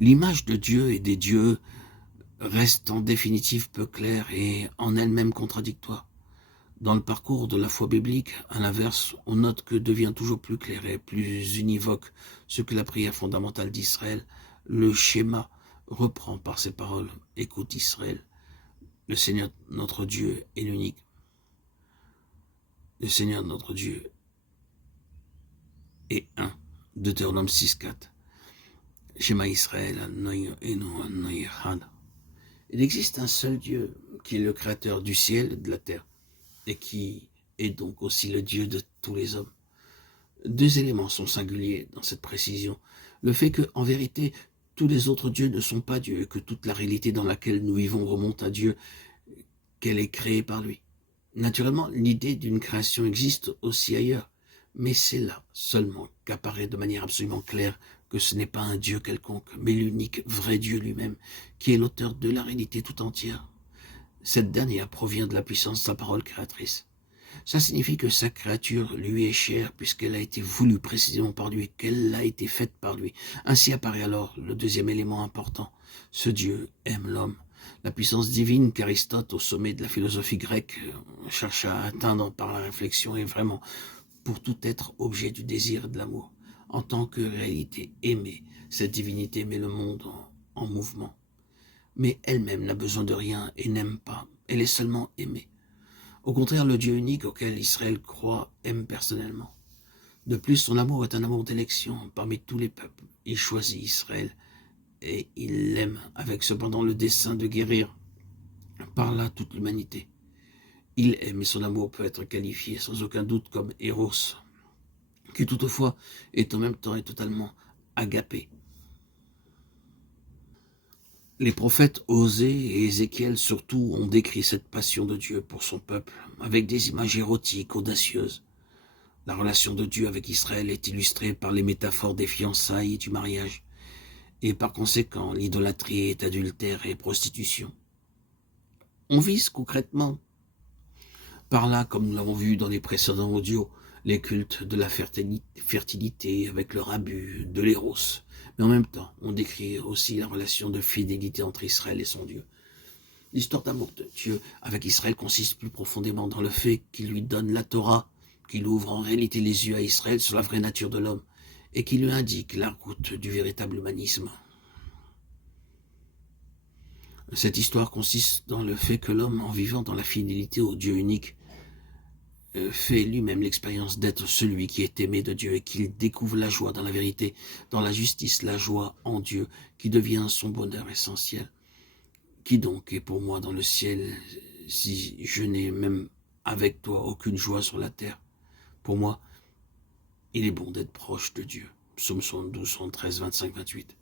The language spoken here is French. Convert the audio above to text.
L'image de Dieu et des dieux reste en définitive peu claire et en elle-même contradictoire. Dans le parcours de la foi biblique, à l'inverse, on note que devient toujours plus clair et plus univoque ce que la prière fondamentale d'Israël, le schéma, reprend par ces paroles. Écoute Israël, le Seigneur notre Dieu est l'unique. Le Seigneur notre Dieu est un. Deutéronome 6.4. Shema Israël, Anoï Echad. Il existe un seul Dieu qui est le créateur du ciel et de la terre et qui est donc aussi le Dieu de tous les hommes. Deux éléments sont singuliers dans cette précision. Le fait que, en vérité, tous les autres dieux ne sont pas Dieu et que toute la réalité dans laquelle nous vivons remonte à Dieu, qu'elle est créée par lui. Naturellement, l'idée d'une création existe aussi ailleurs, mais c'est là seulement qu'apparaît de manière absolument claire que ce n'est pas un Dieu quelconque, mais l'unique vrai Dieu lui-même, qui est l'auteur de la réalité tout entière. Cette dernière provient de la puissance de sa parole créatrice. Ça signifie que sa créature lui est chère puisqu'elle a été voulue précisément par lui, qu'elle a été faite par lui. Ainsi apparaît alors le deuxième élément important. Ce Dieu aime l'homme. La puissance divine qu'Aristote, au sommet de la philosophie grecque, cherche à atteindre par la réflexion est vraiment pour tout être objet du désir et de l'amour. En tant que réalité aimée, cette divinité met le monde en mouvement. Mais elle-même n'a besoin de rien et n'aime pas. Elle est seulement aimée. Au contraire, le Dieu unique auquel Israël croit aime personnellement. De plus, son amour est un amour d'élection parmi tous les peuples. Il choisit Israël et il l'aime avec cependant le dessein de guérir par là toute l'humanité. Il aime et son amour peut être qualifié sans aucun doute comme Eros, qui toutefois est en même temps et totalement agapé. Les prophètes Osée et Ézéchiel surtout ont décrit cette passion de Dieu pour son peuple avec des images érotiques, audacieuses. La relation de Dieu avec Israël est illustrée par les métaphores des fiançailles et du mariage, et par conséquent l'idolâtrie est adultère et prostitution. On vise concrètement par là, comme nous l'avons vu dans les précédents audios, les cultes de la fertilité avec leur abus, de l'éros. Mais en même temps, on décrit aussi la relation de fidélité entre Israël et son Dieu. L'histoire d'amour de Dieu avec Israël consiste plus profondément dans le fait qu'il lui donne la Torah, qu'il ouvre en réalité les yeux à Israël sur la vraie nature de l'homme, et qu'il lui indique la route du véritable humanisme. Cette histoire consiste dans le fait que l'homme, en vivant dans la fidélité au Dieu unique, fait lui-même l'expérience d'être celui qui est aimé de Dieu et qu'il découvre la joie dans la vérité, dans la justice, la joie en Dieu, qui devient son bonheur essentiel. Qui donc est pour moi dans le ciel si je n'ai même avec toi aucune joie sur la terre? Pour moi, il est bon d'être proche de Dieu. Psaume 72, 73, 25, 28.